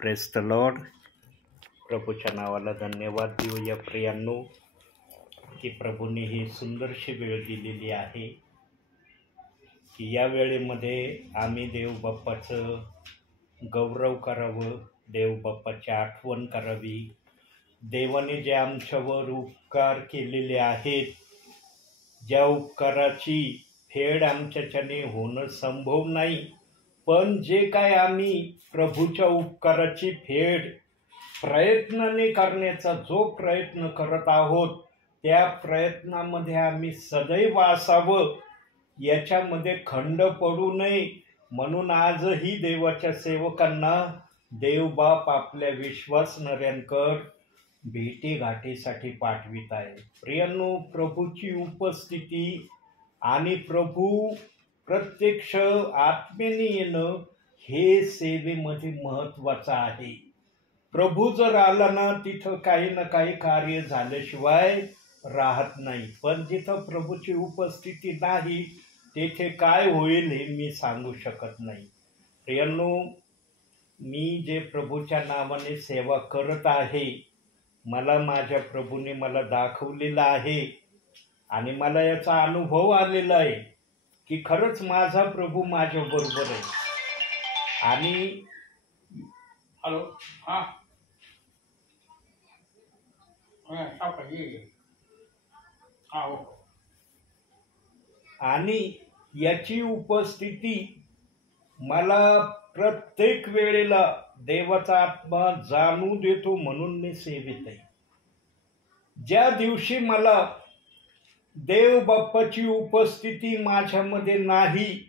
Press the Lord. प्रभूच्या नावाला धन्यवाद देऊया प्रियांनो, की प्रभूने ही सुंदरशी वेळ दिलेली आहे की या वेळेमध्ये आम्ही देव बाप्पाचं गौरव करावं, देव बाप्पाची आठवण करावी. देवाने जे आमच्यावर उपकार केलेले आहेत, ज्या उपकाराची फेड आमच्याच्याने होणं संभव नाही, पण जे काय आम्ही प्रभूच्या उपकाराची फेड प्रयत्नाने करण्याचा जो प्रयत्न करत आहोत, त्या प्रयत्नामध्ये आम्ही सदैव असावं, याच्यामध्ये खंड पडू नये. म्हणून आजही देवाच्या सेवकांना देवबाप आपल्या विश्वासणाऱ्यांकडे भेटीगाठीसाठी पाठवित आहे. प्रियांनो, प्रभूची उपस्थिती आणि प्रभू प्रत्यक्ष आत्म्याने येणं हे सेवेमध्ये महत्त्वाचं आहे. प्रभू जर आला ना, तिथं काही ना काही कार्य झाल्याशिवाय राहत नाही. पण जिथं प्रभूची उपस्थिती नाही, तेथे काय होईल हे मी सांगू शकत नाही. प्रियांनो, मी जे प्रभूच्या नावाने सेवा करत आहे, मला माझ्या प्रभूने मला दाखवलेलं आहे आणि मला याचा अनुभव आलेला आहे की खरंच माझा प्रभू माझ्याबरोबर आहे. आणि आणि याची उपस्थिती मला प्रत्येक वेळेला देवाचा आत्मा जाणू देतो. म्हणून मी सेवेत आहे. ज्या दिवशी मला देव बाप्पाची उपस्थिती माझ्यामध्ये नाही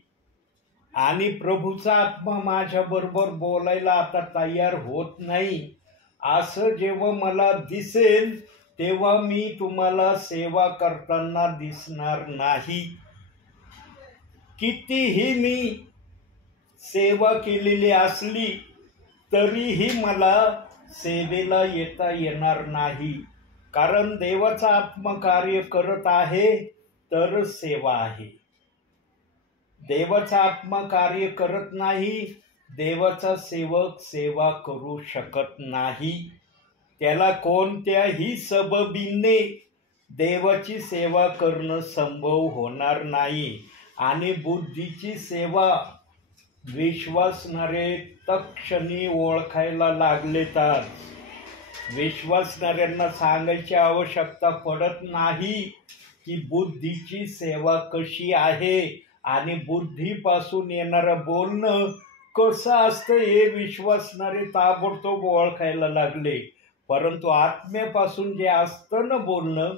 आणि प्रभूचा आत्मा माझ्याबरोबर बोलायला आता तयार होत नाही, असं जेव्हा मला दिसेल, तेव्हा मी तुम्हाला सेवा करताना दिसणार नाही. कितीही मी सेवा केलेली असली तरीही मला सेवेला येता येणार नाही. कारण देवाचा आत्मा कार्य करत आहे तर सेवा आहे. देवाचा आत्मा कार्य करत नाही, देवाचा सेवक सेवा करू शकत नाही. त्याला कोणत्याही सबबीने देवाची सेवा करणं संभव होणार नाही. आणि बुद्धीची सेवा विश्वासणारे तत्क्षणी ओळखायला लागले तर विश्वासणाऱ्यांना सांगायची आवश्यकता पडत नाही की बुद्धीची सेवा कशी आहे आणि बुद्धीपासून येणारं बोलणं कसं असतं हे विश्वासणारे ताबडतोब ओळखायला लागले. परंतु आत्म्यापासून जे असतं ना बोलणं,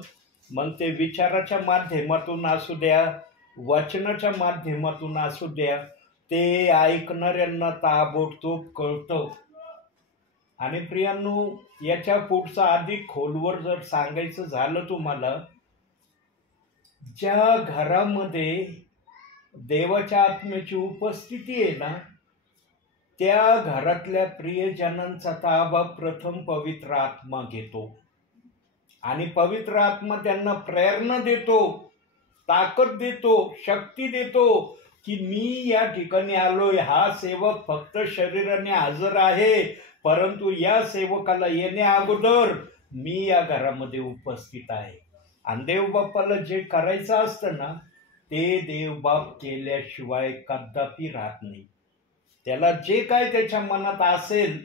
मग ते विचाराच्या माध्यमातून असू द्या, वचनाच्या माध्यमातून असू द्या, ते ऐकणाऱ्यांना ताबडतोब कळतं. आणि प्रियांनो, याच्या पुढचं अधिक खोलवर जर सांगायचं झालं तुम्हाला, ज्या घरामध्ये देवाच्या आत्म्याची उपस्थिती आहे ना, त्या घरातल्या प्रियजनांचा ताबा प्रथम पवित्र आत्मा घेतो. आणि पवित्र आत्मा त्यांना प्रेरणा देतो, ताकद देतो, शक्ती देतो की मी या ठिकाणी आलोय. हा सेवक फक्त शरीराने हजर आहे, परंतु या सेवकाला येण्या अगोदर मी या घरामध्ये उपस्थित आहे. आणि देवबाप्पाला जे करायचं असतं ना, ते देवबाप केल्याशिवाय कदापि राहत नाही. त्याला जे काय त्याच्या मनात असेल,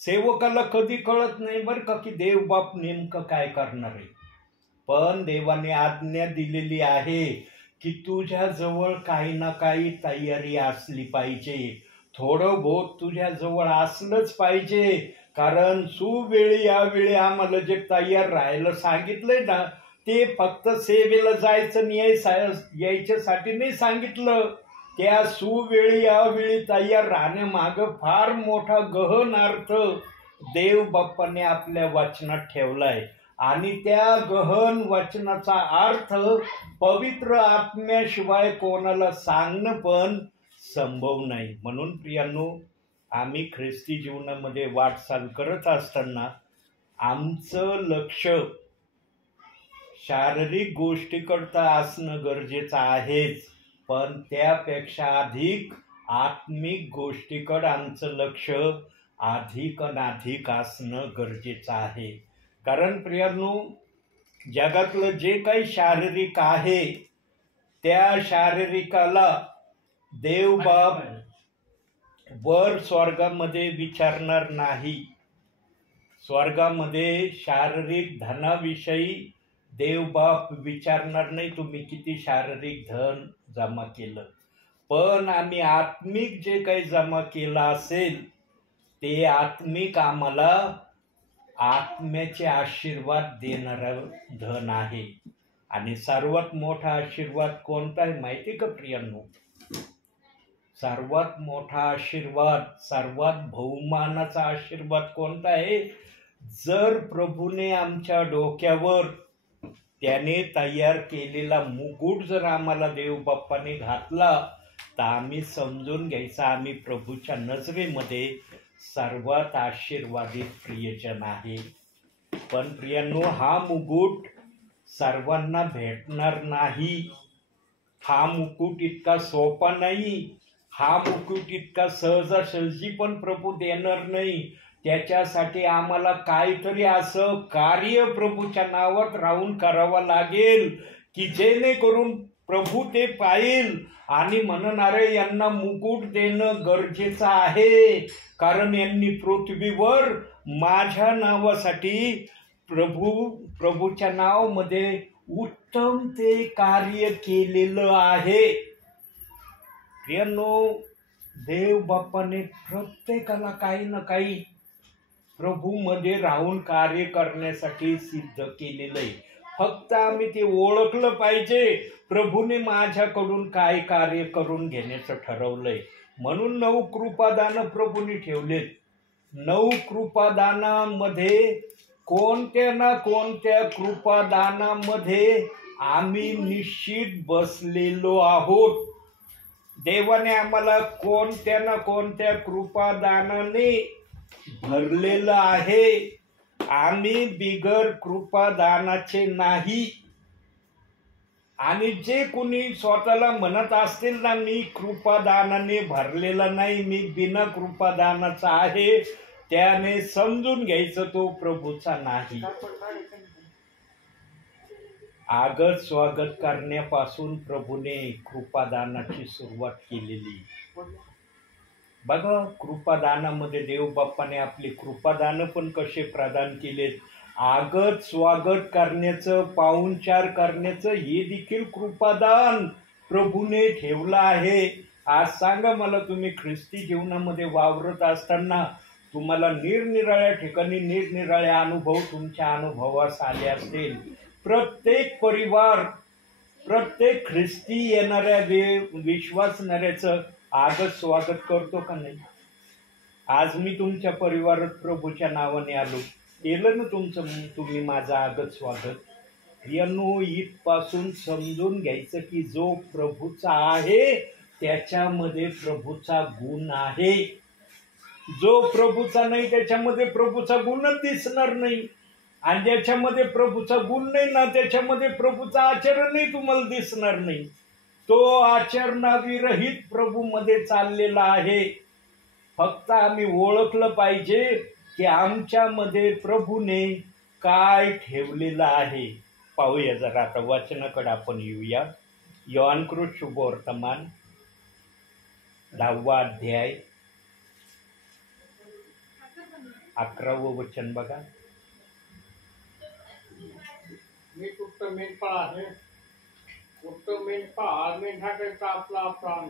सेवकाला कधी कळत नाही बरं का की देवबाप नेमकं काय करणार आहे. पण देवाने आज्ञा दिलेली आहे की तुझ्या जवळ काही ना काही तयारी असली पाहिजे, थोडं बहुत तुझ्या जवळ असलंच पाहिजे. कारण सुवेळी यावेळी आम्हाला जे तयार राहायला सांगितलंय ना, ते फक्त सेवेला जायचं यायच्यासाठी नाही सांगितलं. त्या सुवेळी यावेळी तयार राहण्यामागं फार मोठा गहन अर्थ देव बाप्पाने आपल्या वचनात ठेवलाय. आणि त्या गहन वचनाचा अर्थ पवित्र आत्म्याशिवाय कोणाला सांगणं पण संभव नाही. म्हणून प्रियांनो, आम्ही ख्रिस्ती जीवनामध्ये वाटचाल करत असताना आमचं लक्ष शारीरिक गोष्टीकडचं असणं गरजेचं आहेच, पण त्यापेक्षा अधिक आत्मिक गोष्टीकडं आमचं लक्ष अधिक असणं गरजेचं आहे. कारण प्रियांनो, जगातलं जे काही शारीरिक आहे त्या शारीरिकाला देव बाप वर स्वर्गामध्ये विचारणार नाही. स्वर्गामध्ये शारीरिक धनाविषयी देवबाप विचारणार नाही तुम्ही किती शारीरिक धन जमा केलं. पण आम्ही आत्मिक जे काही जमा केलं असेल ते आत्मिक आम्हाला आत्म्याचे आशीर्वाद देणारं धन आहे. आणि सर्वात मोठा आशीर्वाद कोणता आहे माहिती का प्रियांनो? सर्वात मोठा आशीर्वाद, सर्वात बहुमानाचा आशीर्वाद कोणता आहे? जर प्रभूने आमच्या डोक्यावर त्याने तयार केलेला मुकुट जर आम्हाला देवबाप्पाने घातला तर आम्ही समजून घ्यायचं आम्ही प्रभूच्या नजरेमध्ये सर्वात आशीर्वादित प्रियजन आहे. पण प्रियांनो, हा मुकुट सर्वांना भेटणार नाही. हा मुकुट इतका सोपा नाही. हा मुकुट इतका सहजासहजी पण प्रभू देणार नाही. त्याच्यासाठी आम्हाला काहीतरी असं कार्य प्रभूच्या नावात राहून करावं लागेल की जेणेकरून प्रभू ते पाहिल आणि म्हणणारे यांना मुकुट देणं गरजेचं आहे. कारण यांनी पृथ्वीवर माझ्या नावासाठी प्रभूच्या नावामध्ये उत्तम ते कार्य केलेलं आहे. प्रियांनो, देव बाप्पाने प्रत्येकाला काही ना काही प्रभूमध्ये राहून कार्य करण्यासाठी सिद्ध केलेलं आहे. फक्त आम्ही ते ओळखलं पाहिजे. प्रभूने माझ्याकडून काय कार्य करून घेण्याचं ठरवलंय. म्हणून 9 कृपादानं प्रभूने ठेवलेत. 9 कृपादानामध्ये कोणत्या ना कोणत्या कृपादानामध्ये आम्ही निश्चित बसलेलो आहोत. देवाने आम्हाला कोणत्या ना कोणत्या कृपादानाने भरलेलं आहे. आम्ही बिगर कृपादानाचे नाही. आणि जे कोणी स्वतःला म्हणत असतील ना मी कृपादानाने भरलेला नाही, मी बिना कृपादानाचा आहे, त्याने समजून घ्यायचं तो प्रभूचा नाही. आगत स्वागत करण्यापासून प्रभूने कृपादानाची सुरुवात केलेली. बघा, कृपादानामध्ये देवबाप्पाने आपले कृपादान पण कसे प्रदान केलेत. आगत स्वागत करण्याचं, पाहुणचार करण्याचं हे देखील कृपादान प्रभूने ठेवलं आहे. आज सांगा मला, तुम्ही ख्रिस्ती जीवनामध्ये वावरत असताना तुम्हाला निरनिराळ्या ठिकाणी निरनिराळे अनुभव तुमच्या अनुभवास आले असतील. प्रत्येक परिवार, प्रत्येक ख्रिस्ती येणाऱ्या विश्वासणाऱ्याचं आगत स्वागत करतो का नाही? आज मी तुमच्या परिवारात प्रभूच्या नावाने आलो, केलं ना तुम्ही माझं आगत स्वागत. प्रियांनो, इथपासून समजून घ्यायचं की जो प्रभूचा आहे त्याच्यामध्ये प्रभूचा गुण आहे. जो प्रभूचा नाही त्याच्यामध्ये प्रभूचा गुणच दिसणार नाही. आणि ज्याच्यामध्ये प्रभूचा गुण नाही ना त्याच्यामध्ये प्रभूचा आचरणही तुम्हाला दिसणार नाही. तो आचरणाविरहित प्रभूमध्ये चाललेला आहे. फक्त आम्ही ओळखलं पाहिजे की आमच्यामध्ये प्रभूने काय ठेवलेलं आहे. पाहूया जरा आता वचनाकडे आपण येऊया. योहानकृत शुभवर्तमान 10वा अध्याय 11वं वचन बघा. मी उत्तम मेंढपाळ आहे. उत्तम मेंढपाळ मेंढ्याकरिता आपला प्राण.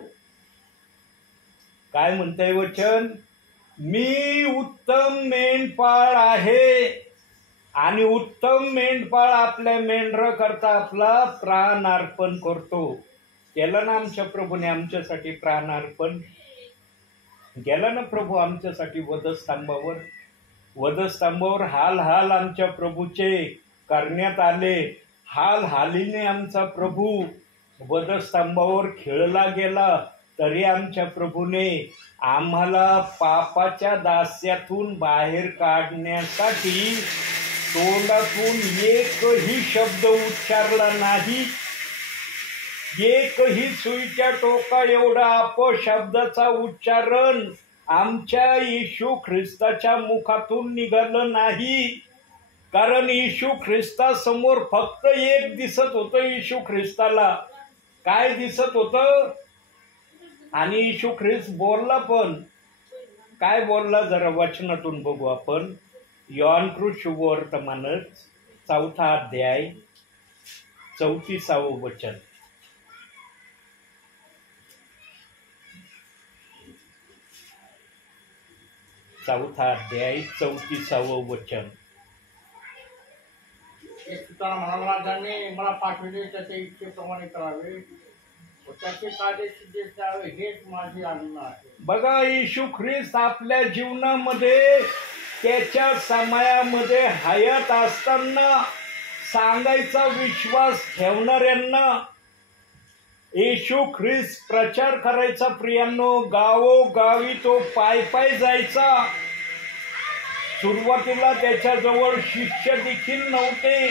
काय म्हणतंय वचन? मी उत्तम मेंढपाळ आहे आणि उत्तम मेंढपाळ आपल्या मेंढरा करता आपला प्राण अर्पण करतो. केलं ना आमच्या प्रभूने आमच्यासाठी प्राण अर्पण. गेला ना प्रभू आमच्यासाठी वधस्तंभावर. वधस्तंभावर हाल हाल आमच्या प्रभूचे करण्यात आले. हाल हालीने आमचा प्रभू वधस्तंभावर खेळला गेला. तरी आमच्या प्रभूने आम्हाला पापाच्या दास्यातून बाहेर काढण्यासाठी तोंडातून एकही शब्द उच्चारला नाही. एकही सुईच्या टोका एवढा अपशब्दाचा उच्चारण आमच्या येशू ख्रिस्ताच्या मुखातून निघालं नाही. कारण येशू ख्रिस्तासमोर फक्त एक दिसत होतं. येशू ख्रिस्ताला काय दिसत होतं? आणि येशू ख्रिस्त बोलला पण. काय बोलला जरा वचनातून बघू आपण. योहानकृत शुभवर्तमान 4 अध्याय 34 वचन. चौथा अध्याय 34 वचन. एक सुद्धा म्हणाला, ज्याने मला पाठविले त्याच्या इच्छेप्रमाणे करावे व त्याचे कार्य सिद्धीस द्यावे, हेच माझी आज्ञा आहे. बघा, येशू ख्रिस्त आपल्या जीवनामध्ये त्याच्या समयामध्ये हयात असताना सांगायचा विश्वास ठेवणाऱ्यांना येशू ख्रिस्त प्रचार करायचा. प्रियांनो, गावोगावी तो पाय पाय जायचा. सुरुवातीला त्याच्याजवळ शिष्य देखील नव्हते.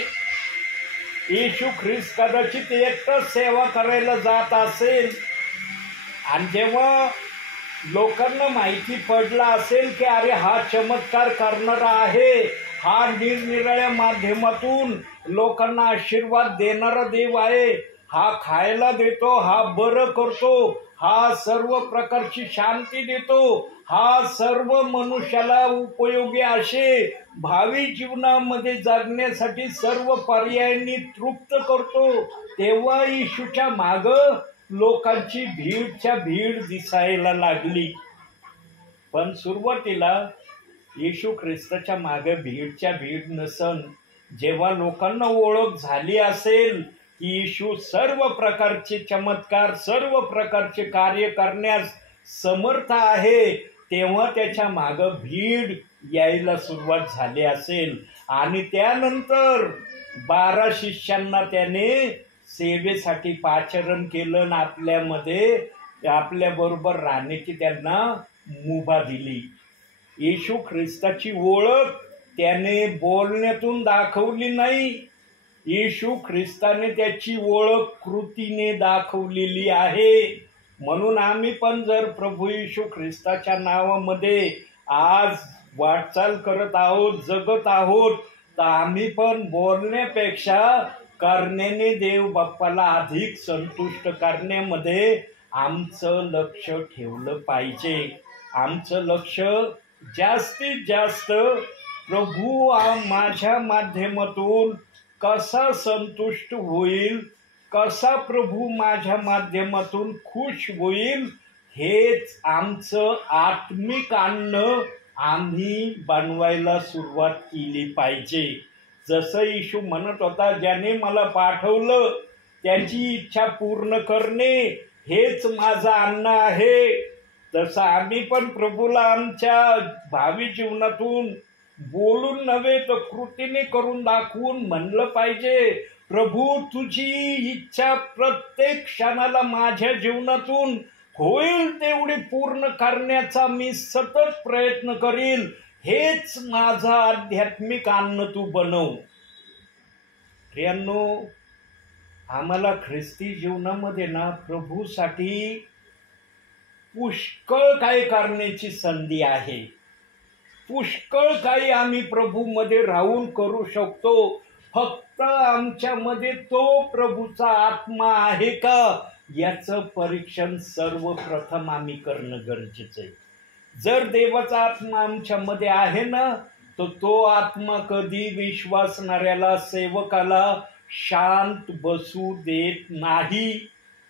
येशू ख्रिस्त कदाचित एकटाच सेवा करायला जात असेल. आणि जेव्हा लोकांना माहिती पडला असेल की अरे हा चमत्कार करणारा आहे, हा निरनिराळ्या माध्यमातून लोकांना आशीर्वाद देणारा देव आहे, हा खायला देतो, हा बरं करतो, हा सर्व प्रकारची शांती देतो, हा सर्व मनुष्याला उपयोगी असे भावी जीवनामध्ये जगण्यासाठी सर्व पर्यायांनी तृप्त करतो, तेव्हा येशूच्या माग लोकांची भीडच्या भीड दिसायला लागली. पण सुरुवातीला येशू ख्रिस्ताच्या मागे भीडच्या भीड नसन. जेव्हा लोकांना ओळख झाली असेल की येशू सर्व प्रकारचे चमत्कार, सर्व प्रकारचे कार्य करण्यास समर्थ आहे, तेव्हा त्याच्या मागे भीड यायला सुरुवात झाली असेल. आणि त्यानंतर 12 शिष्यांना त्याने सेवेसाठी पाचारण केलं आणि आपल्यामध्ये आपल्याबरोबर राहण्याची त्यांना मुभा दिली. येशू ख्रिस्ताची ओळख त्याने बोलण्यातून दाखवली नाही. येशू ख्रिस्ताने त्याची ओळख कृतीने दाखवलेली आहे. म्हणून आम्ही पण जर प्रभू येशू ख्रिस्ताच्या नावामध्ये आज वाटचाल करत आहोत, जगत आहोत, तर आम्ही पण बोलण्यापेक्षा करण्याने देव बाप्पाला अधिक संतुष्ट करण्यामध्ये आमचं लक्ष ठेवलं पाहिजे. आमचं लक्ष जास्तीत जास्त प्रभू माझ्या माध्यमातून कसा संतुष्ट होईल, कसा प्रभू माझ्या माध्यमातून खुश होईल, हेच आमचं आत्मिक अन्न आम्ही बनवायला सुरुवात केली पाहिजे. जसं येशू म्हणत होता, ज्याने मला पाठवलं त्याची इच्छा पूर्ण करणे हेच माझं अन्न आहे, तसं आम्ही पण प्रभूला आमच्या भावी जीवनातून बोलून नव्हे तर कृतीने करून दाखवून म्हणलं पाहिजे, प्रभू तुझी इच्छा प्रत्येक क्षणाला माझ्या जीवनातून होईल तेवढी पूर्ण करण्याचा मी सतत प्रयत्न करील, हेच माझं आध्यात्मिक अन्न तू बनव. प्रियांनो, आम्हाला ख्रिस्ती जीवनामध्ये ना प्रभूसाठी पुष्कळ काही करण्याची संधी आहे. पुष्कळ काही आम्ही प्रभूमध्ये राहून करू शकतो. फक्त आमच्यामध्ये तो प्रभूचा आत्मा आहे का याचं परीक्षण सर्वप्रथम आम्ही करणं गरजेचं आहे. जर देवाचा आत्मा आमच्यामध्ये आहे ना, तर तो आत्मा कधी विश्वासणाऱ्याला, सेवकाला शांत बसू देत नाही.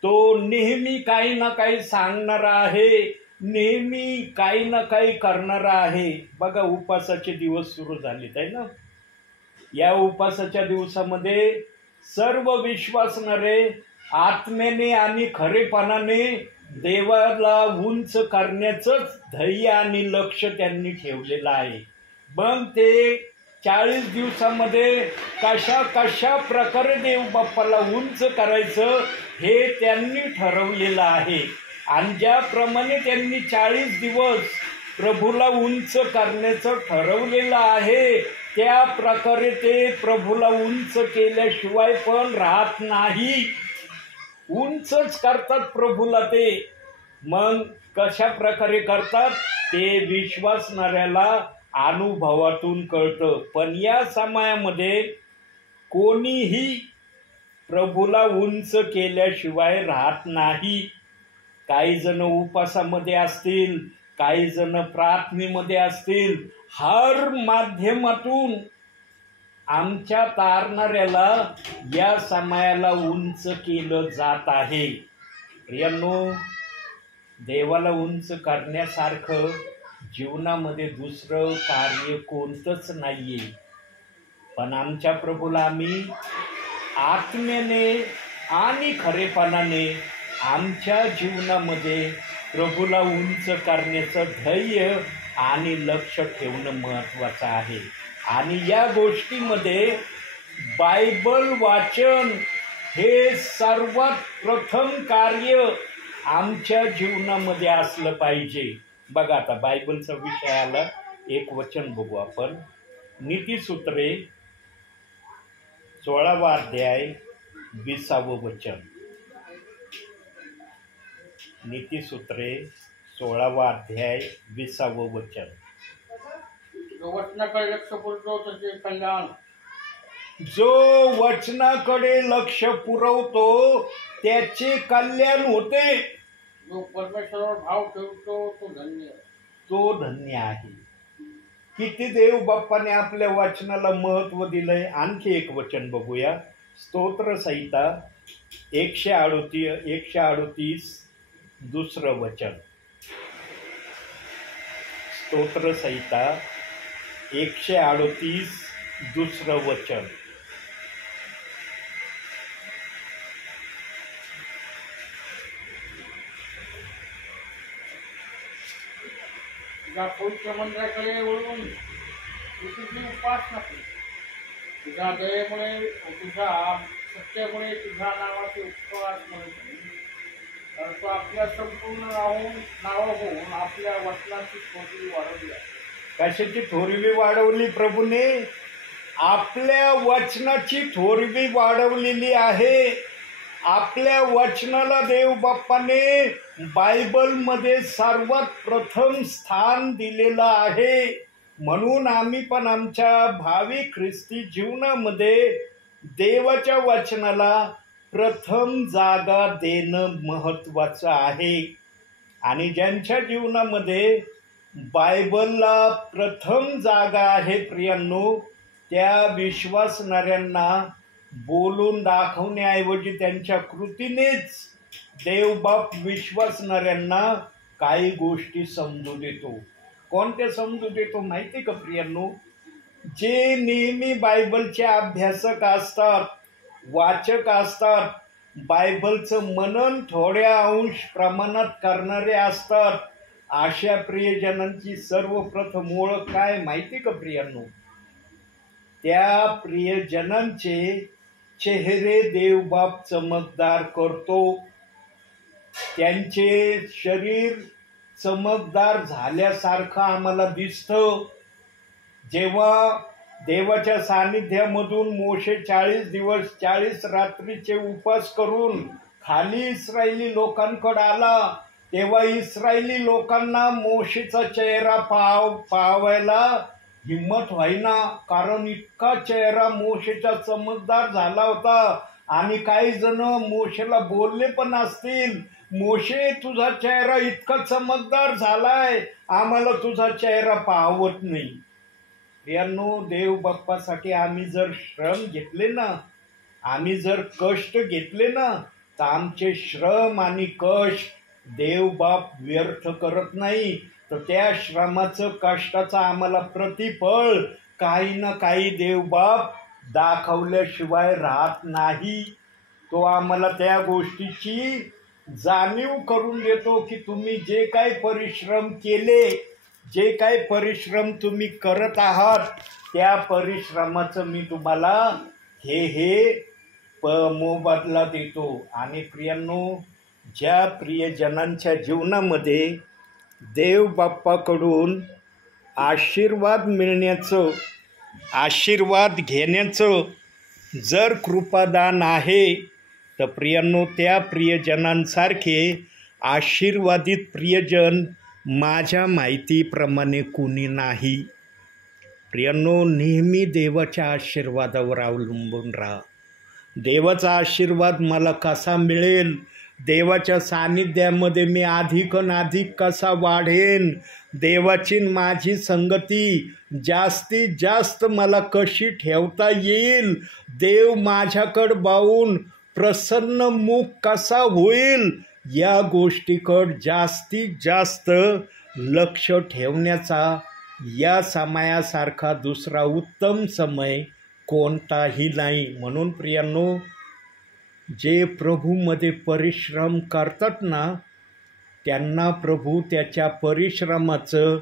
तो नेहमी काही ना काही सांगणारा आहे, नेहमी काही ना काही करणारा आहे. बघा, उपासाचे दिवस सुरू झालेत आहे ना. या उपासाच्या दिवसामध्ये सर्व विश्वासणारे आत्म्याने आणि खरेपणाने देवाला उंच करण्याचंच ध्येय आणि लक्ष त्यांनी ठेवलेलं आहे. मग ते 40 दिवसामध्ये कशा कशा प्रकारे देव बाप्पाला उंच करायचं हे त्यांनी ठरवलेलं आहे. आणि ज्याप्रमाणे त्यांनी 40 दिवस प्रभूला उंच करण्याचं ठरवलेलं आहे, त्या प्रकारे ते प्रभूला उंच केल्याशिवाय पण राहत नाही. उंचच करतात प्रभूला ते. मग कशा प्रकारे करतात ते विश्वासणाऱ्याला अनुभवातून कळतं. पण या समयामध्ये कोणीही प्रभूला उंच केल्याशिवाय राहत नाही. काही जण उपासामध्ये असतील, काही जण प्रार्थनेमध्ये असतील. हर माध्यमातून आमच्या तारणाऱ्याला या समयाला उंच केलं जात आहे. प्रियांनो, देवाला उंच करण्यासारखं जीवनामध्ये दुसरं कार्य कोणतंच नाहीये. पण आमच्या प्रभूला आम्ही आत्म्याने आणि खरेपणाने आमच्या जीवनामध्ये प्रभूला उंच करण्याचं ध्येय आणि लक्ष ठेवणं महत्त्वाचं आहे. आणि या गोष्टीमध्ये बायबल वाचन हे सर्वात प्रथम कार्य आमच्या जीवनामध्ये असलं पाहिजे. बघा, आता बायबलचा विषय आला, एक वचन बघू आपण. नीतिसूत्रे 16वा अध्याय 20वे वचन. नीतिसूत्रे 16वा अध्याय 20वे वचन. वचनाकडे लक्ष पुरवतो त्याचे कल्याण. जो वचनाकडे लक्ष पुरवतो त्याचे कल्याण होते. जो परमेश्वरावर भाव ठेवतो तो धन्य आहे. किती देव बाप्पाने आपल्या वचनाला महत्व दिलंय. आणखी एक वचन बघूया. स्तोत्र संहिता 138 दुसरं वचन. स्तोत्र संहिता 138 दुसरं वचन. तुझ्या पवित्र मंदिराकडे वळून तुझी उपासना कर. तुझ्या दयेमुळे तुझ्या सत्तेमुळे तुझ्या नावाचे उपवास म्हणून, तर तो आपल्या संपूर्ण नाव होऊन आपल्या वचनाची थोरवी वाढवली. कशाची थोरवी वाढवली प्रभूने? आपल्या वचनाची थोरवी वाढवलेली आहे. आपल्या वचनाला देव बाप्पाने बायबलमध्ये सर्वात प्रथम स्थान दिलेलं आहे. म्हणून आम्ही पण आमच्या भावी ख्रिस्ती जीवनामध्ये देवाच्या वचनाला प्रथम जागा देणं महत्त्वाचं आहे. आणि ज्यांच्या जीवनामध्ये बायबलला प्रथम जागा आहे प्रियांनो, त्या विश्वासणाऱ्यांना बोलून दाखवण्याऐवजी त्यांच्या कृतीनेच देवबाप विश्वासणाऱ्यांना काही गोष्टी समजू देतो. कोणत्या समजू देतो माहिती का प्रियांनो? जे नेहमी बायबलचे अभ्यासक असतात, वाचक असतात, बायबलचं मनन थोड्या अंश प्रमाणात करणारे असतात, अशा प्रियजनांची सर्वप्रथम ओळख काय माहिती का प्रियांनो? त्या प्रियजनांचे चेहरे देवबाप चमकदार करतो. त्यांचे शरीर चमकदार झाल्यासारखं आम्हाला दिसतं. जेव्हा देवाच्या सानिध्यामधून मोशे 40 दिवस 40 रात्रीचे उपवास करून खाली इस्रायली लोकांकडे आला, तेव्हा इस्रायली लोकांना मोशेचा चेहरा पाहायला हिम्मत व्हायना, कारण इतका चेहरा मोशेचा चमकदार झाला होता. आणि काही जण मोशेला बोलले पण असतील, मोशे तुझा चेहरा इतका चमकदार झालाय, आम्हाला तुझा चेहरा पाहवत नाही. प्रियांनो, देव बाप्पासाठी आम्ही जर श्रम घेतले ना, आम्ही जर कष्ट घेतले ना, तर आमचे श्रम आणि कष्ट देवबाप व्यर्थ करत नाही. तर त्या श्रमाचं कष्टाचं आम्हाला प्रतिफळ काही ना काही देवबाप दाखवल्याशिवाय राहत नाही. तो आम्हाला त्या गोष्टीची जाणीव करून देतो की तुम्ही जे काही परिश्रम केले, जे काही परिश्रम तुम्ही करत आहात, त्या परिश्रमाचं मी तुम्हाला हे मोबदला देतो. आणि प्रियांनो, ज्या प्रियजनांच्या जीवनामध्ये देव बाप्पाकडून आशीर्वाद मिळण्याचं, आशीर्वाद घेण्याचं जर कृपादान आहे, तर प्रियांनो, त्या प्रियजनांसारखे आशीर्वादित प्रियजन माझ्या माहितीप्रमाणे कुणी नाही. प्रियांनो, नेहमी देवाच्या आशीर्वादावर अवलंबून राहा. देवाचा आशीर्वाद मला कसा मिळेल, देवाच्या सानिध्यामध्ये मी अधिक कसा वाढेन, देवाची माझी संगती जास्तीत जास्त मला कशी ठेवता येईल, देव माझ्याकडं पाहून प्रसन्न मुख कसा होईल, या गोष्टीकडं जास्तीत जास्त लक्ष ठेवण्याचा या समयासारखा दुसरा उत्तम समय कोणताही नाही. म्हणून प्रियांनो, जे प्रभूमध्ये परिश्रम करतात ना, त्यांना प्रभू त्याच्या परिश्रमाचं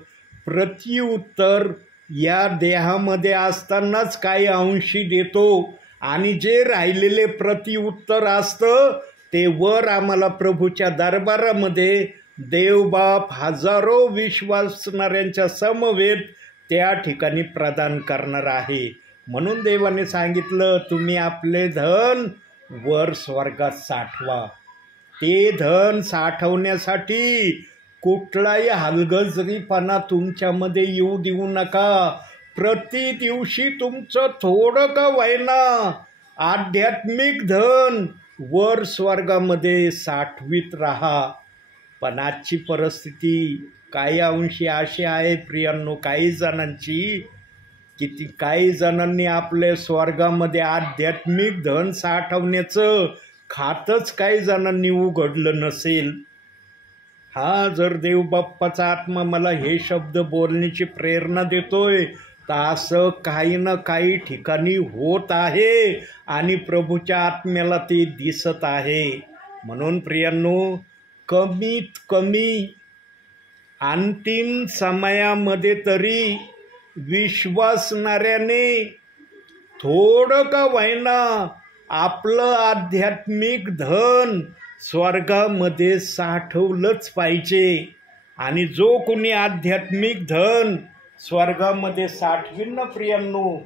प्रत्युत्तर या देहामध्ये असतानाच काही अंशी देतो, आणि जे राहिलेले प्रत्युत्तर असतं ते वर आम्हाला प्रभूच्या दरबारामध्ये देवबाप हजारो विश्वासणाऱ्यांच्या समवेत त्या ठिकाणी प्रदान करणार आहे. म्हणून देवाने सांगितलं, तुम्ही आपले धन वर स्वर्गात साठवा. ते धन साठवण्यासाठी कुठलाही हलगर्जीपणा तुमच्यामध्ये येऊ देऊ नका. प्रति दिवशी तुमचं थोडं का होईना आध्यात्मिक धन वर स्वर्गामध्ये साठवीत राहा. पण आजची परिस्थिती काही अंशी अशी आहे प्रियांनो, काही जणांनी आपल्या स्वर्गामध्ये आध्यात्मिक धन साठवण्याचं खातच काही जणांनी उघडलं नसेल. जर देवबाप्पाचा आत्मा मला हे शब्द बोलण्याची प्रेरणा देतोय, तर असं काही ना काही ठिकाणी होत आहे आणि प्रभूच्या आत्म्याला ते दिसत आहे. म्हणून प्रियांनो, कमीत कमी अंतिम समयामध्ये तरी विश्वासणाऱ्याने थोडं का होईना आपलं आध्यात्मिक धन स्वर्गामध्ये साठवलंच पाहिजे. आणि जो कोणी आध्यात्मिक धन स्वर्गामध्ये साठवीन ना प्रियांनो,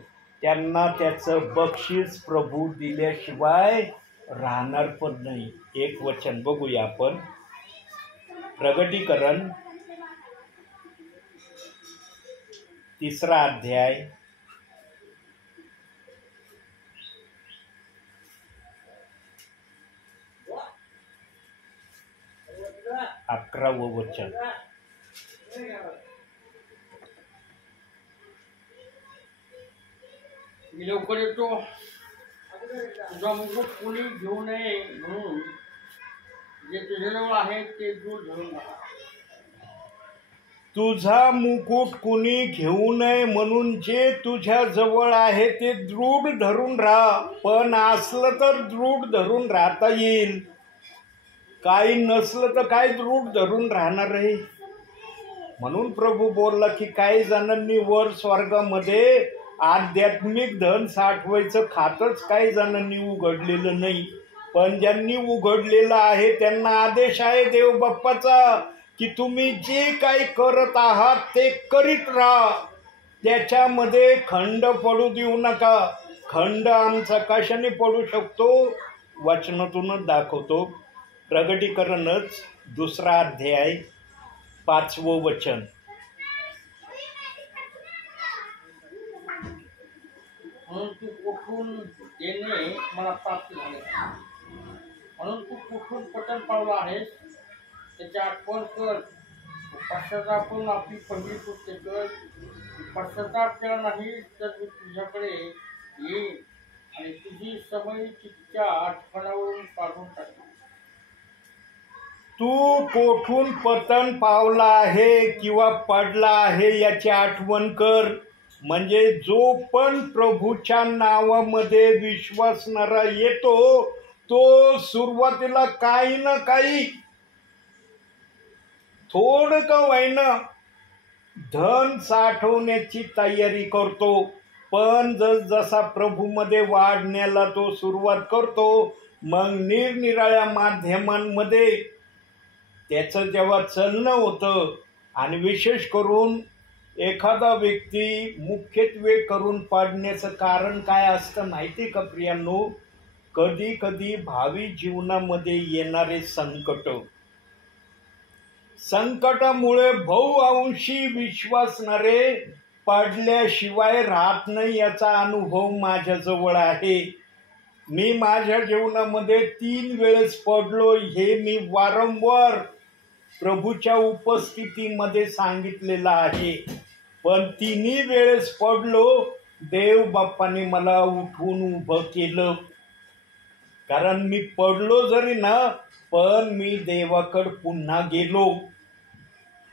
त्यांना त्याचं बक्षीस प्रभू दिल्याशिवाय राहणार पण नाही. एक वचन बघूया आपण, प्रगटीकरण 3 अध्याय 11वं वचन. मी लवकर येतो, तुझा मुकुट कोणी घेऊ नये म्हणून जे तुझ्याजवळ आहे ते दूर धरून राहा. तुझा मुकुट कुणी घेऊ नये म्हणून जे तुझ्या जवळ आहे ते दृढ धरून राहा. पण असलं तर दृढ धरून राहता येईल, काही नसलं तर काय दृढ धरून राहणार आहे. म्हणून प्रभू बोलला की काही जणांनी वर स्वर्गामध्ये आध्यात्मिक धन साठवायचं खातच काही जणांनी उघडलेलं नाही. पण ज्यांनी उघडलेलं आहे त्यांना आदेश आहे देव बाप्पाचा की तुम्ही जे काही करत आहात ते करीत राहा, त्याच्यामध्ये खंड पडू देऊ नका. खंड आमचा कशाने पडू शकतो, वचनातूनच दाखवतो. प्रगटीकरणच 2 अध्याय 5वं वचन. म्हणून तू कुठून येणे मला प्राप्त झाले, म्हणून तू कुठून पतन पावला आहेस त्याची आठवण कर. पश्चातापून आपली पहिली कृत्य कर. पश्चाताप केला नाही तर मी तुझ्याकडे येईन आणि तुझी समय तिच्या आठवणावरून काढून टाकेन. तू कोठून पतन पावला आहे किंवा पडला आहे याची आठवण कर. म्हणजे जो पण प्रभूच्या नावामध्ये विश्वासणारा येतो तो सुरुवातीला काही ना काही थोडं का होईना धन साठवण्याची तयारी करतो. पण जसा प्रभूमध्ये वाढण्याला तो सुरुवात करतो, मग निरनिराळ्या माध्यमांमध्ये त्याचं जेव्हा चलनं होतं, आणि विशेष करून एखादा व्यक्ती मुख्यत्वे करून पडण्याचं कारण काय असतं माहिती का प्रियांनो? कधी कधी भावी जीवनामध्ये येणारे संकटामुळे बहुअंशी विश्वासणारे पडल्याशिवाय राहत नाही याचा अनुभव माझ्याजवळ आहे. मी माझ्या जीवनामध्ये 3 वेळेस पडलो हे मी वारंवार प्रभूच्या उपस्थितीमध्ये सांगितलेलं आहे. पण 3ही वेळेस पडलो, देव बाप्पाने मला उठवून उभं केलं. कारण मी पडलो जरी ना, पण मी देवाकडे पुन्हा गेलो.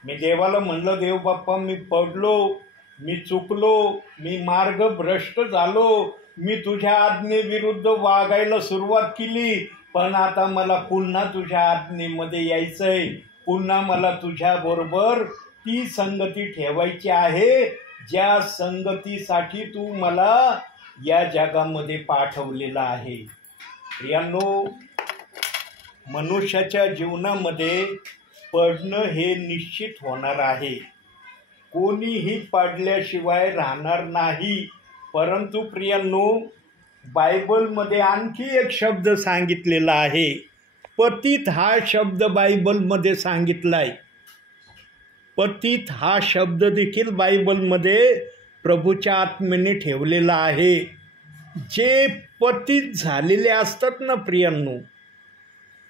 मी देवाला म्हणलं, देव बाप्पा मी पडलो, मी चुकलो, मी मार्ग भ्रष्ट झालो, मी तुझ्या आज्ञेविरुद्ध वागायला सुरुवात केली, पण आता मला पुन्हा तुझ्या आज्ञेमध्ये यायचंय. पुन्हा मला तुझ्याबरोबर ती संगती ठेवायची आहे ज्या संगतीसाठी तू मला या जगामध्ये पाठवलेलं आहे. प्रियांनो, मनुष्याच्या जीवनामध्ये पडणं हे निश्चित होणार आहे. कोणीही पडल्याशिवाय राहणार नाही. परंतु प्रियांनो, बायबलमध्ये आणखी एक शब्द सांगितलेला आहे. पतित हा शब्द बायबलमध्ये सांगितलाय. पतित हा शब्द देखील बायबलमध्ये प्रभूच्या आत्म्याने ठेवलेला आहे. जे पतित झालेले असतात ना प्रियांनो,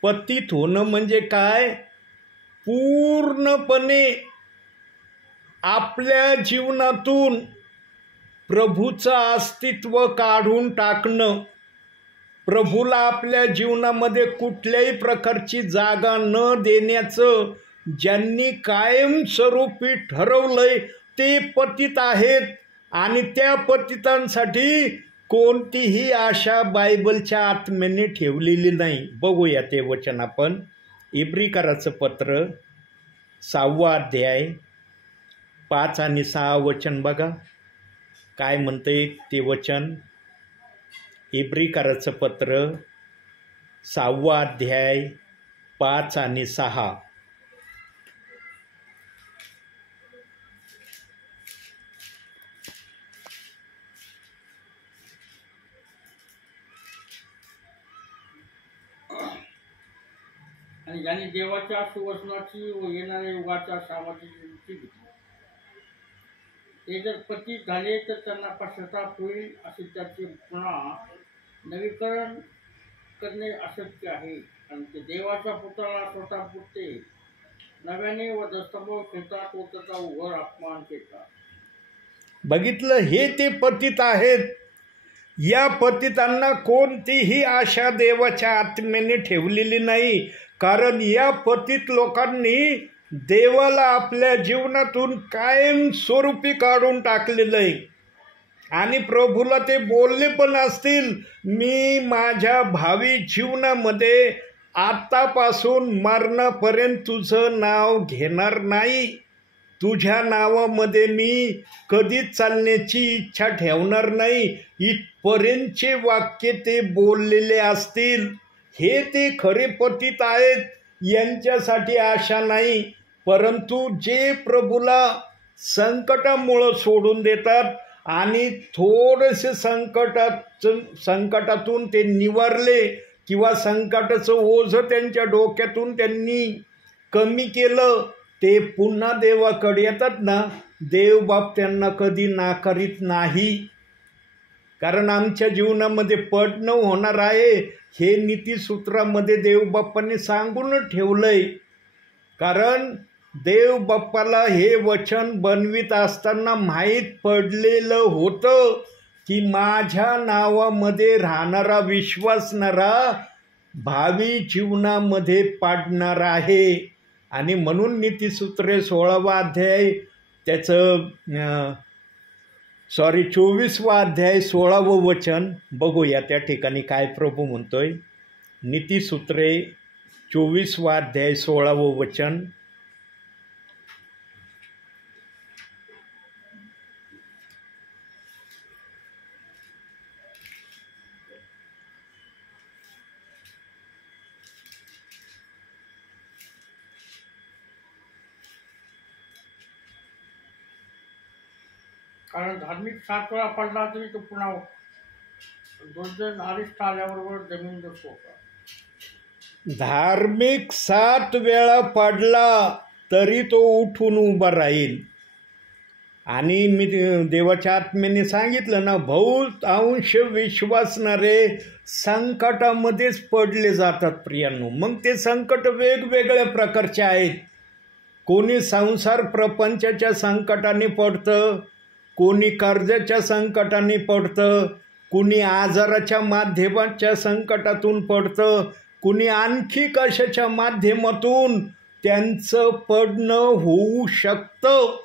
पतित होणं म्हणजे काय? पूर्णपणे आपल्या जीवनातून प्रभूचं अस्तित्व काढून टाकणं, प्रभूला आपल्या जीवनामध्ये कुठल्याही प्रकारची जागा न देण्याचं ज्यांनी कायमस्वरूपी ठरवलंय ते पतित आहेत. आणि त्या पतितांसाठी कोणतीही आशा बायबलच्या आत्म्याने ठेवलेली नाही. बघूया ते वचन आपण. इब्रिकराचं पत्र 6वा अध्याय 5 आणि 6 वचन बघा काय म्हणते ते वचन. इब्रिकराचं पत्र 6वा अध्याय 5 आणि 6. आणि ज्यांनी देवाच्या सुवचनाची व येणाऱ्या युगाच्या सामर्थ्याची वृत्ती घेतली, ते जर पतित झाले तर त्यांना पश्चाताप होईल, असे त्याचे पुन्हा नवीकरण करणे अशक्य आहे. आणि ते देवाच्या पुत्राला स्वतः पुरते नव्याने व दस्तंभ खेळतात व त्याचा उघड अपमान केला. बघितलं, हे ते पतित आहेत. या पतितांना कोणतीही आशा देवाच्या आत्म्याने ठेवलेली नाही. कारण या पतित लोकांनी देवाला आपल्या जीवनातून कायमस्वरूपी काढून टाकलेलं आहे. आणि प्रभूला ते बोलले पण असतील, मी माझ्या भावी जीवनामध्ये आतापासून मरणापर्यंत तुझं नाव घेणार नाही, तुझ्या नावामध्ये मी कधीच चालण्याची इच्छा ठेवणार नाही, इथपर्यंतचे वाक्य ते बोललेले असतील. हे ते खरे पतित आहेत. यांच्यासाठी आशा नाही. परंतु जे प्रभूला संकटामुळं सोडून देतात आणि थोडेसे संकटातून ते निवारले किंवा संकटाचं ओझं त्यांच्या डोक्यातून त्यांनी कमी केलं, ते पुन्हा देवाकडे येतात ना, देवबाप त्यांना कधी नाकारित नाही. कारण आमच्या जीवनामध्ये पडणं होणार आहे हे नीतिसूत्रामध्ये देवबाप्पांनी सांगून ठेवलंय. कारण देवबाप्पाला हे वचन बनवित असताना माहीत पडलेलं होतं की माझ्या नावामध्ये राहणारा विश्वासणारा भावी जीवनामध्ये पाडणार आहे. आणि म्हणून नीतिसूत्रे 16वा अध्याय त्याचं 24वा अध्याय 16वं वचन बघूया त्या ठिकाणी काय प्रभू म्हणतोय. नीतिसूत्रे 24वा अध्याय 16वं वचन. कारण धार्मिक 7 वेळा पडला तरी तो पुन्हा दुर्जन अरिष्ट आल्याबरोबर जमीन दोस्त होता. धार्मिक 7 वेळा पडला तरी तो उठून उभा राहील. आणि मी देवाच्या आत्म्याने सांगितलं ना, बहुत अंश विश्वासणारे संकटामध्येच पडले जातात प्रियांनो. मग ते संकट वेगवेगळ्या प्रकारचे आहेत. कोणी संसार प्रपंचाच्या संकटाने पडतं, कोणी कर्जाच्या संकटाने पडतं, कुणी आजाराच्या माध्यमाच्या संकटातून पडतं, कुणी आणखी कशाच्या माध्यमातून त्यांचं पडणं होऊ शकतं.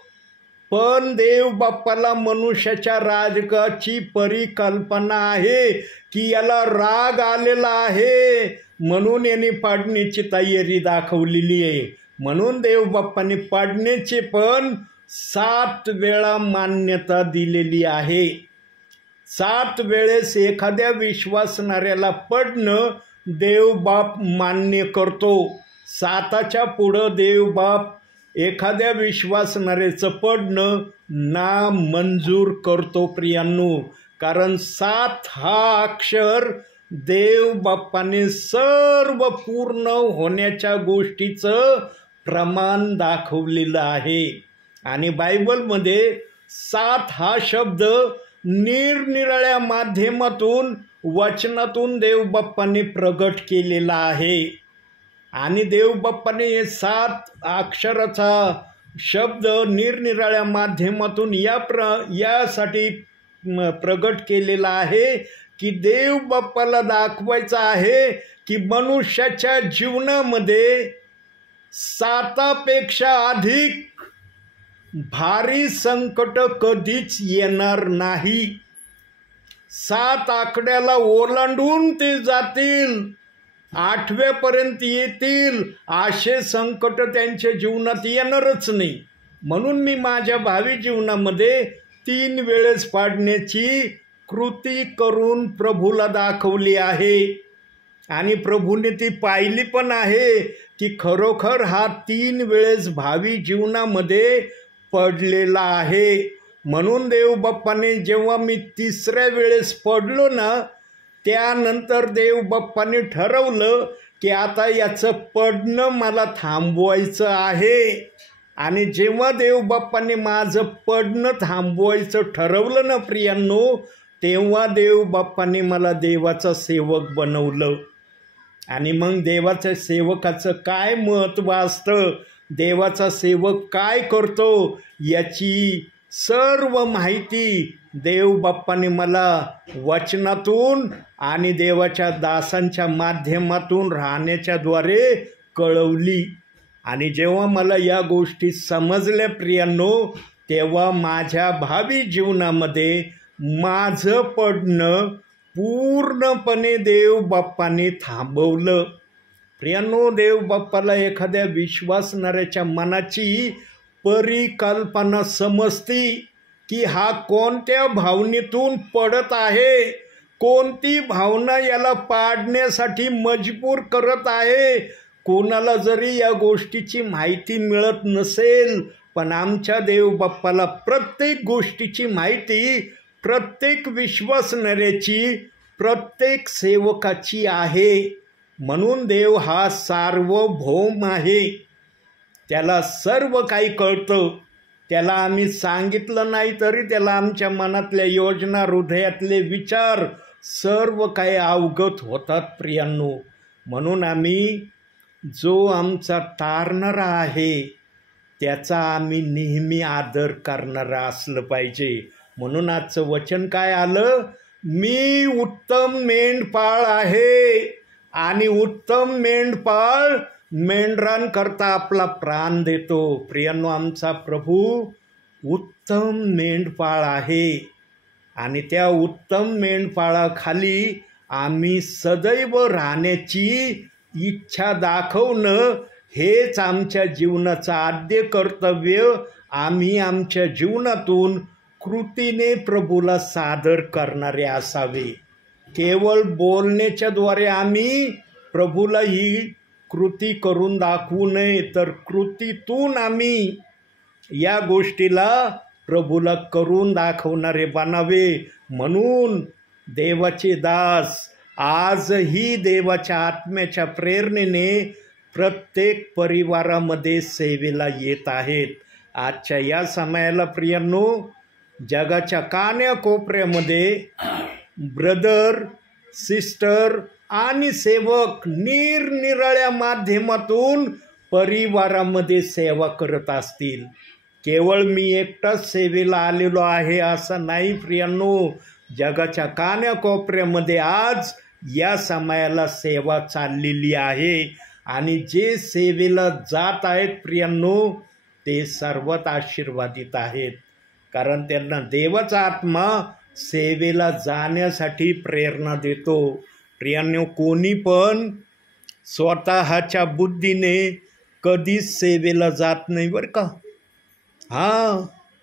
पण देव बाप्पाला मनुष्याच्या रागाची परिकल्पना आहे की याला राग आलेला आहे, म्हणून याने पाडण्याची तयारी दाखवलेली आहे. म्हणून देव बाप्पाने पाडण्याची पण 7 वेळा मान्यता दिलेली आहे. 7 वेळेस एखाद्या विश्वासणाऱ्याला पडणं देव बाप मान्य करतो. 7च्या पुढं देव बाप एखाद्या विश्वासणाऱ्याचं पडणं नामंजूर करतो प्रियांनो. कारण 7 हा अक्षर देव बाप्पाने सर्व पूर्ण होण्याच्या गोष्टीचं प्रमाण दाखवलेलं आहे. आणि बायबलमध्ये 7 हा शब्द निरनिराळ्या माध्यमातून वचनातून देव बाप्पाने प्रगट केलेला आहे. आणि देव बाप्पाने हे 7 अक्षराचा शब्द निरनिराळ्या माध्यमातून यासाठी प्रगट केलेला आहे की देव बाप्पाला दाखवायचं आहे की मनुष्याच्या जीवनामध्ये 7पेक्षा अधिक भारी संकट कधीच येणार नाही. 7 आकड्याला ओलांडून ते जातील, 8व्यापर्यंत येतील, असे संकट त्यांच्या जीवनात येणारच नाही. म्हणून मी माझ्या भावी जीवनामध्ये 3 वेळेस पाडण्याची कृती करून प्रभूला दाखवली आहे. आणि प्रभूने ती पाहिली पण आहे की खरोखर हा 3 वेळेस भावी जीवनामध्ये पडलेला आहे. म्हणून देव बाप्पाने जेव्हा मी 3ऱ्या वेळेस पडलो ना, त्यानंतर देव बाप्पाने ठरवलं की आता याचं पडणं मला थांबवायचं आहे. आणि जेव्हा देव बाप्पाने माझं पडणं थांबवायचं ठरवलं ना प्रियांनो, तेव्हा देव बाप्पाने मला देवाचा सेवक बनवलं. आणि मग देवाच्या सेवकाचं काय महत्त्व असतं, देवाचा सेवक काय करतो, याची सर्व माहिती देव बाप्पाने मला वचनातून आणि देवाच्या दासांच्या माध्यमातून राहण्याच्याद्वारे कळवली. आणि जेव्हा मला या गोष्टी समजल्या प्रियांनो, तेव्हा माझ्या भावी जीवनामध्ये माझं पडणं पूर्णपणे देव बाप्पाने थांबवलं. प्रियांनो, देव बाप्पाला एखाद्या विश्वासणाऱ्याच्या मनाची परिकल्पना समजती की हा कोणत्या भावनेतून पडत आहे, कोणती भावना याला पाडण्यासाठी मजबूर करत आहे. कोणाला जरी या गोष्टीची माहिती मिळत नसेल, पण आमच्या देव बाप्पाला प्रत्येक गोष्टीची माहिती प्रत्येक विश्वासणाऱ्याची, प्रत्येक सेवकाची आहे. म्हणून देव हा सार्वभौम आहे, त्याला सर्व काही कळतं. त्याला आम्ही सांगितलं नाही तरी त्याला आमच्या मनातल्या योजना, हृदयातले विचार सर्व काही अवगत होतात प्रियांनो. म्हणून आम्ही जो आमचा तारणारा आहे त्याचा आम्ही नेहमी आदर करणारा असलं पाहिजे. म्हणून आजचं वचन काय आलं, मी उत्तम मेंढपाळ आहे आणि उत्तम मेंढपाळ मेंढरांकरता आपला प्राण देतो. प्रियांनो, आमचा प्रभू उत्तम मेंढपाळ आहे आणि त्या उत्तम मेंढपाळाखाली आम्ही सदैव राहण्याची इच्छा दाखवणं हेच आमच्या जीवनाचं आद्य कर्तव्य आम्ही आमच्या जीवनातून कृतीने प्रभूला सादर करणारे असावे. केवळ बोलण्याच्याद्वारे आम्ही प्रभूला ही कृती करून दाखवू नये, तर कृतीतून आम्ही या गोष्टीला प्रभूला करून दाखवणारे बनावे. म्हणून देवाचे दास आजही देवाच्या आत्म्याच्या प्रेरणेने प्रत्येक परिवारामध्ये सेवेला येत आहेत. आजच्या या समयाला प्रियांनो, जगाच्या कान्याकोपऱ्यामध्ये ब्रदर, सिस्टर आणि सेवक निरनिराळ्या माध्यमातून परिवारामध्ये सेवा करत असतील. केवळ मी एकटाच सेवेला आलेलो आहे असं नाही प्रियांनो. जगाच्या कान्याकोपऱ्यामध्ये आज या समयाला सेवा चाललेली आहे आणि जे सेवेला जात आहेत प्रियांनो, ते सर्वात आशीर्वादित आहेत. कारण त्यांना देवाचा आत्मा सेवेला जाण्यासाठी प्रेरणा देतो. प्रियांनो, कोणी पण स्वतःच्या बुद्धीने कधीच सेवेला जात नाही बरं का.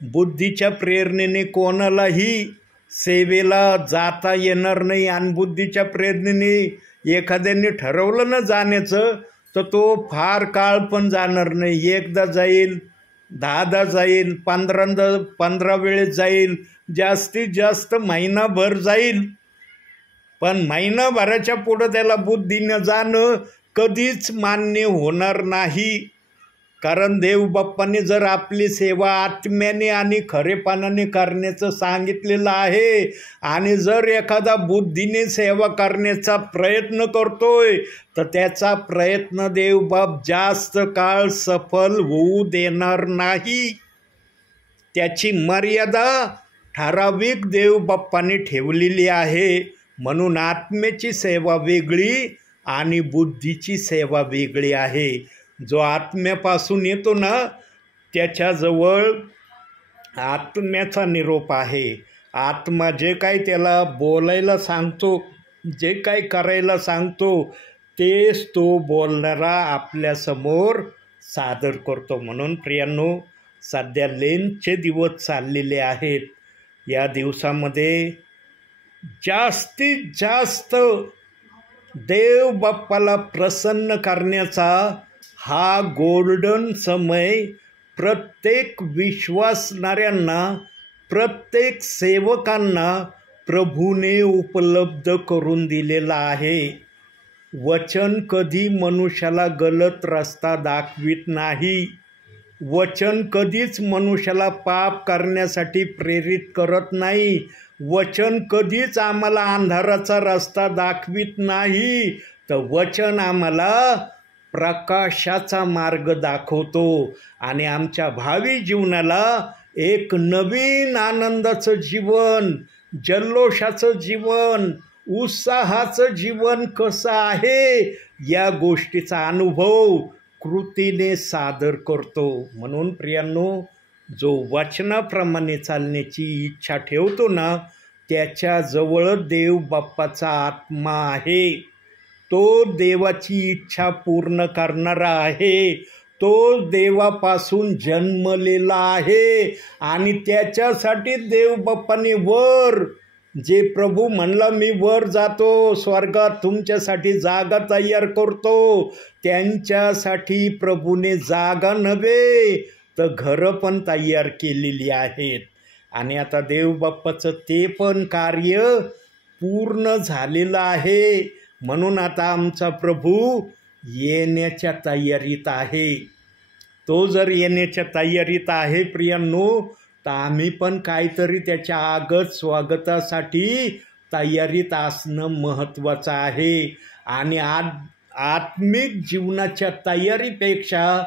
बुद्धीच्या प्रेरणेने कोणालाही सेवेला जाता येणार नाही. आणि बुद्धीच्या प्रेरणेने एखाद्याने ठरवलं ना जाण्याचं, तर तो फार काळ पण जाणार नाही. एकदा जाईल, 10दा जाईल, 15 वेळेस जाईल, जास्तीत जास्त महिनाभर जाईल. पण महिनाभराच्या पुढं त्याला बुद्धीनं जाणं कधीच मान्य होणार नाही. कारण देवबाप्पाने जर आपली सेवा आत्म्याने आणि खरेपणाने करण्याचं सांगितलेलं आहे आणि जर एखादा बुद्धीने सेवा करण्याचा प्रयत्न करतोय, तर त्याचा प्रयत्न देवबाप जास्त काळ सफल होऊ देणार नाही. त्याची मर्यादा ठराविक देवबाप्पाने ठेवलेली आहे. म्हणून आत्म्याची सेवा वेगळी आणि बुद्धीची सेवा वेगळी आहे. जो आत्म्यापासून येतो ना, त्याच्याजवळ आत्म्याचा निरोप आहे. आत्मा जे काही त्याला बोलायला सांगतो, जे काही करायला सांगतो, तेच तो बोलणारा आपल्यासमोर सादर करतो. म्हणून प्रियांनो, सध्या लेनचे दिवस चाललेले आहेत. या दिवसामध्ये जास्तीत जास्त देव बाप्पाला प्रसन्न करण्याचा हा गोल्डन समय प्रत्येक विश्वासणाऱ्यांना, प्रत्येक सेवकांना प्रभूने उपलब्ध करून दिलेला आहे. वचन कधी मनुष्याला गलत रस्ता दाखवित नाही. वचन कधीच मनुष्याला पाप करण्यासाठी प्रेरित करत नाही. वचन कधीच आम्हाला अंधाराचा रस्ता दाखवित नाही, तर वचन आम्हाला प्रकाशाचा मार्ग दाखवतो आणि आमच्या भावी जीवनाला एक नवीन आनंदाचं जीवन, जल्लोषाचं जीवन, उत्साहाचं जीवन कसं आहे या गोष्टीचा अनुभव कृतीने सादर करतो. म्हणून प्रियांनो, जो वचनाप्रमाणे चालण्याची इच्छा ठेवतो ना, त्याच्याजवळ देव बाप्पाचा आत्मा आहे. तो देवाची इच्छा पूर्ण करणारा आहे. तो देवापासून जन्मलेला आहे आणि त्याच्यासाठी देव बाप्पाने वर, जे प्रभू म्हणला मी वर जातो स्वर्गात तुमच्यासाठी जागा तयार करतो, त्यांच्यासाठी प्रभूने जागा नव्हे तर घरं पण तयार केलेली आहेत. आणि आता देवबाप्पाचं ते पण कार्य पूर्ण झालेलं आहे. म्हणून आता आमचा प्रभू येण्याच्या तयारीत आहे. तो जर येण्याच्या तयारीत आहे प्रियांनो, तर आम्ही पण काहीतरी त्याच्या आगत स्वागतासाठी तयारीत असणं महत्त्वाचं आहे. आणि आत्मिक जीवनाच्या तयारीपेक्षा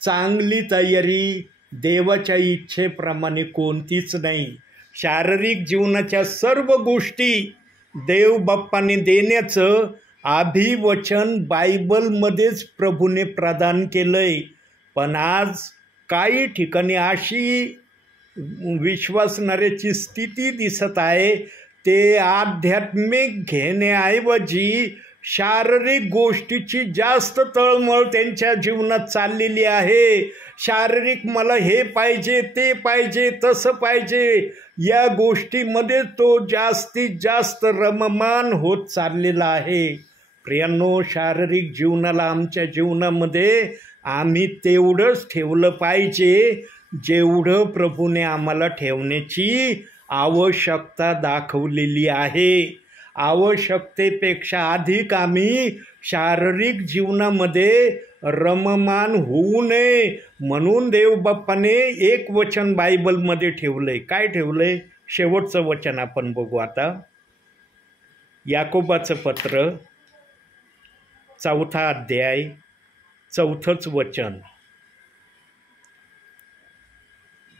चांगली तयारी देवाच्या इच्छेप्रमाणे कोणतीच नाही. शारीरिक जीवनाच्या सर्व गोष्टी देव बाप्पाने देण्याचं अभिवचन बायबलमध्येच प्रभूने प्रदान केलंय. पण आज काही ठिकाणी अशी विश्वासणाऱ्याची स्थिती दिसत आहे, ते आध्यात्मिक घेण्याऐवजी शारीरिक गोष्टीची जास्त तळमळ त्यांच्या जीवनात चाललेली आहे. शारीरिक मला हे पाहिजे, ते पाहिजे, तसं पाहिजे, या गोष्टीमध्ये तो जास्तीत जास्त रममान होत चाललेला आहे. प्रियांनो, शारीरिक जीवनाला आमच्या जीवनामध्ये आम्ही तेवढंच ठेवलं पाहिजे जेवढं प्रभूने आम्हाला ठेवण्याची आवश्यकता दाखवलेली आहे. आवश्यकतेपेक्षा अधिक आम्ही शारीरिक जीवनामध्ये रममान होऊ नये म्हणून देवबाप्पाने एक वचन बायबलमध्ये ठेवलंय. काय ठेवलंय? शेवटचं वचन आपण बघू आता. याकोबाचं पत्र 4था अध्याय 4थंच वचन.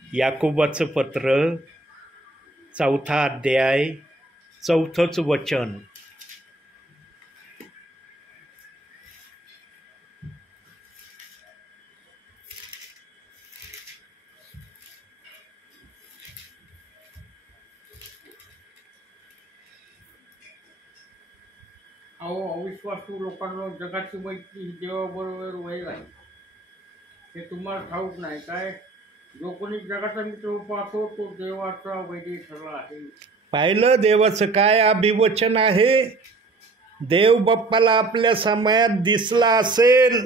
याकोबाचं पत्र 4था अध्याय 4थंच वचन. अविश्वासू लोकांना जगाची मैत्री ही देवाबरोबर वैर आहे, हे तुम्हाला ठाऊक नाही काय? जो कोणी जगाचा मित्र पाहतो तो देवाचा वैरी ठरला आहे. पाहिलं देवाचं काय अभिवचन आहे? देव बाप्पाला आपल्या समयात दिसला असेल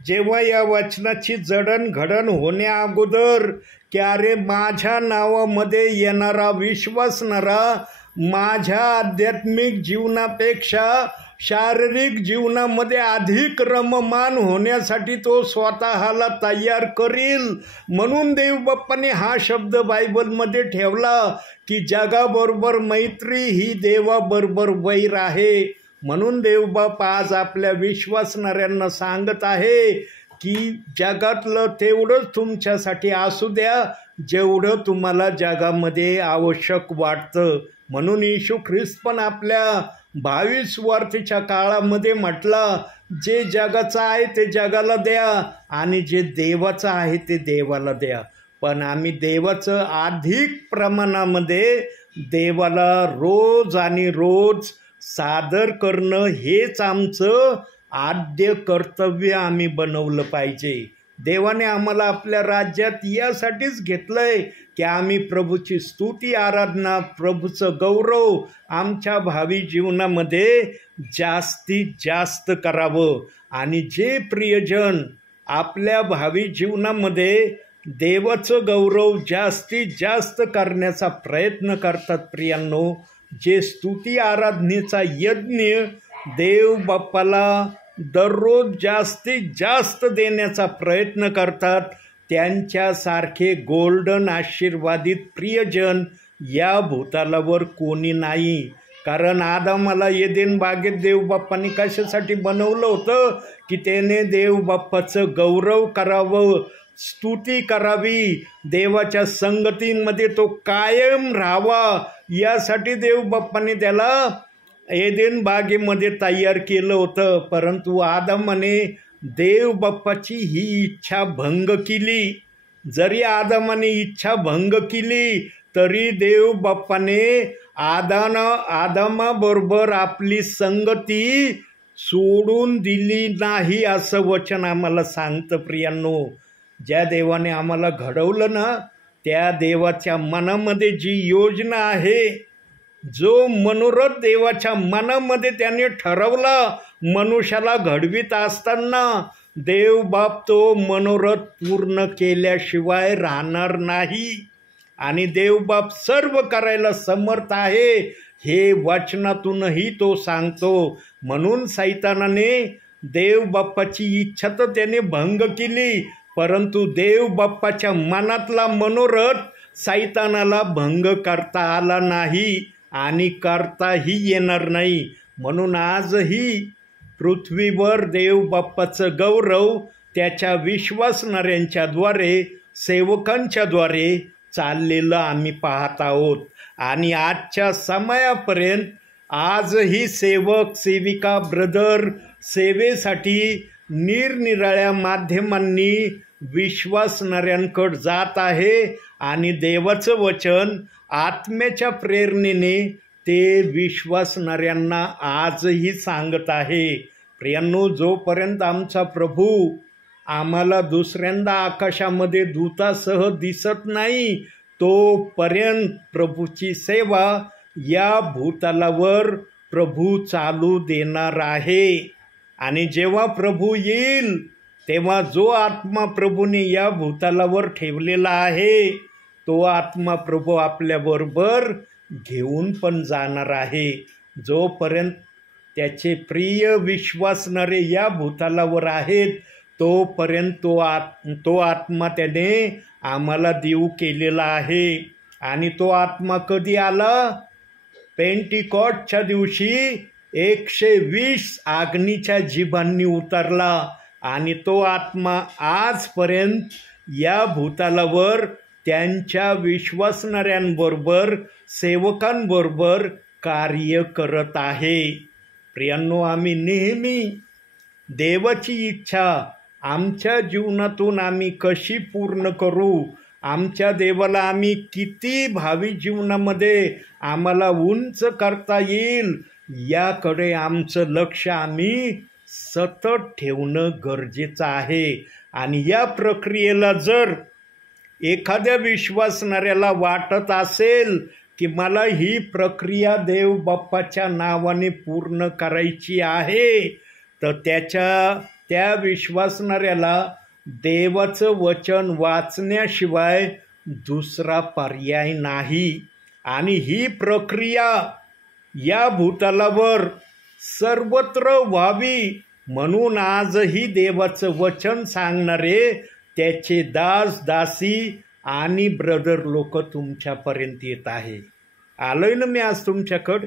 जेव्हा या वचनाची जडणघडण होण्या अगोदर की अरे माझ्या नावामध्ये येणारा विश्वासणारा माझ्या आध्यात्मिक जीवनापेक्षा शारीरिक जीवनामध्ये अधिक रममान होण्यासाठी तो स्वतःला तयार करील. म्हणून देवबाप्पाने हा शब्द बायबलमध्ये ठेवला की जगाबरोबर मैत्री ही देवाबरोबर वैर आहे. म्हणून देवबाप आज आपल्या विश्वासणाऱ्यांना सांगत आहे की जगातलं तेवढंच तुमच्यासाठी असू द्या जेवढं तुम्हाला जगामध्ये आवश्यक वाटतं. म्हणून येशू ख्रिस्त पण आपल्या 22 वर्षाच्या काळामध्ये म्हटलं जे जगाचं आहे ते जगाला द्या आणि जे देवाचं आहे ते देवाला द्या. पण आम्ही देवाचं अधिक प्रमाणामध्ये देवाला रोज आणि रोज सादर करणं हेच आमचं आद्य कर्तव्य आम्ही बनवलं पाहिजे. देवाने आम्हाला आपल्या राज्यात यासाठीच घेतलंय की आम्ही प्रभूची स्तुती आराधना प्रभूचं गौरव आमच्या भावी जीवनामध्ये जास्तीत जास्त करावं. आणि जे प्रियजन आपल्या भावी जीवनामध्ये देवाचं गौरव जास्तीत जास्त करण्याचा प्रयत्न करतात प्रियांनो, जे स्तुती आराधनेचा यज्ञ देव बाप्पाला दररोज जास्तीत जास्त देण्याचा प्रयत्न करतात, त्यांच्यासारखे गोल्डन आशीर्वादित प्रियजन या भूतलावर कोणी नाही. कारण आदामाला एदेन बागेत देवबाप्पाने कशासाठी बनवलं होतं की त्याने देवबाप्पाचं गौरव करावं, स्तुती करावी, देवाच्या संगतीमध्ये तो कायम राहावा, यासाठी देवबाप्पाने त्याला एदेन बागेमध्ये तयार केलं होतं. परंतु आदामाने देवबाप्पाची ही इच्छा भंग केली. जरी आदामाने इच्छा भंग केली तरी देवबाप्पाने आदामाबरोबर आपली संगती सोडून दिली नाही असं वचन आम्हाला सांगतं. प्रियांनो, ज्या देवाने आम्हाला घडवलं ना त्या देवाच्या मनामध्ये जी योजना आहे, जो मनोरथ देवाच्या मनामध्ये त्याने ठरवला मनुष्याला घडवीत असताना, देवबाप तो मनोरथ पूर्ण केल्याशिवाय राहणार नाही. आणि देवबाप सर्व करायला समर्थ आहे हे वचनातूनही तो सांगतो. म्हणून सैतानाने देवबाप्पाची इच्छा तर त्याने भंग केली, परंतु देवबाप्पाच्या मनातला मनोरथ सैतानाला भंग करता आला नाही आणि करताही येणार नाही. म्हणून आजही पृथ्वीवर देवबाप्पाचं गौरव त्याच्या विश्वासणाऱ्यांच्याद्वारे, सेवकांच्याद्वारे चाललेलं आम्ही पाहत आहोत. आणि आजच्या समयापर्यंत आजही सेवक सेविका ब्रदर सेवेसाठी निरनिराळ्या माध्यमांनी विश्वासणाऱ्यांकडे जात आहे आणि देवाचं वचन आत्म्याच्या प्रेरणेने ते विश्वासणाऱ्यांना आजही सांगत आहे. प्रियांनो, जोपर्यंत आमचा प्रभू आम्हाला दुसऱ्यांदा आकाशामध्ये दूतासह दिसत नाही तोपर्यंत प्रभूची सेवा या भूतलावर प्रभू चालू देणार आहे. आणि जेव्हा प्रभू येईल तेव्हा जो आत्मा प्रभूने या भूतलावर ठेवलेला आहे तो आत्मा प्रभू आपल्याबरोबर घेऊन पण जाणार आहे. जोपर्यंत त्याचे प्रिय विश्वासणारे या भूतलावर आहेत तोपर्यंत तो आत्मा त्याने आम्हाला देऊ केलेला आहे. आणि तो आत्मा कधी आला? पेंटिकॉस्टच्या दिवशी 120 अग्नीच्या जिभांनी उतरला. आणि तो आत्मा आजपर्यंत या भूतलावर त्यांच्या विश्वासणाऱ्यांबरोबर, सेवकांबरोबर कार्य करत आहे. प्रियांनो, आम्ही नेहमी देवाची इच्छा आमच्या जीवनातून आम्ही कशी पूर्ण करू, आमच्या देवाला आम्ही किती भावी जीवनामध्ये आम्हाला उंच करता येईल, याकडे आमचं लक्ष आम्ही सतत ठेवणं गरजेचं आहे. आणि या प्रक्रियेला जर एखाद्या विश्वासणाऱ्याला वाटत असेल की मला ही प्रक्रिया देव बाप्पाच्या नावाने पूर्ण करायची आहे, तर त्या विश्वासणाऱ्याला देवाचं वचन वाचण्याशिवाय दुसरा पर्याय नाही. आणि ही प्रक्रिया या भूतलावर सर्वत्र व्हावी म्हणून आजही देवाचं वचन सांगणारे त्याचे दास, दासी आणि ब्रदर लोक तुमच्यापर्यंत येत आहे. आलोय ना मी आज तुमच्याकडं?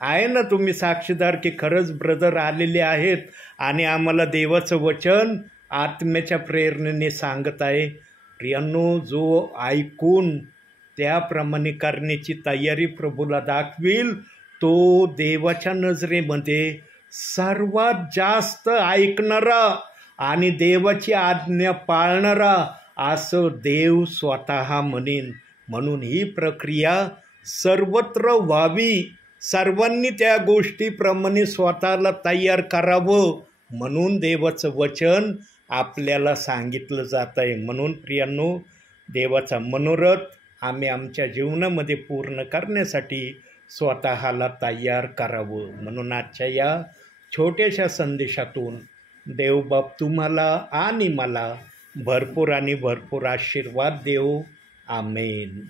आहे ना तुम्ही साक्षीदार की खरंच ब्रदर आलेले आहेत आणि आम्हाला देवाचं वचन आत्म्याच्या प्रेरणेने सांगत आहे. प्रियांनो, जो ऐकून त्याप्रमाणे करण्याची तयारी प्रभूला दाखवील, तो देवाच्या नजरेमध्ये सर्वात जास्त ऐकणारा आणि देवाची आज्ञा पाळणारा असं देव स्वतः म्हणेन. म्हणून ही प्रक्रिया सर्वत्र व्हावी, सर्वांनी त्या गोष्टीप्रमाणे स्वतःला तयार करावं म्हणून देवाचं वचन आपल्याला सांगितलं जात आहे. म्हणून प्रियांनो, देवाचा मनोरथ आम्ही आमच्या जीवनामध्ये पूर्ण करण्यासाठी स्वतःला तयार करावं. म्हणून आजच्या या छोट्याशा संदेशातून देवबाप तुम्हाला आणि मला भरपूर आणि भरपूर आशीर्वाद देव. आमेन.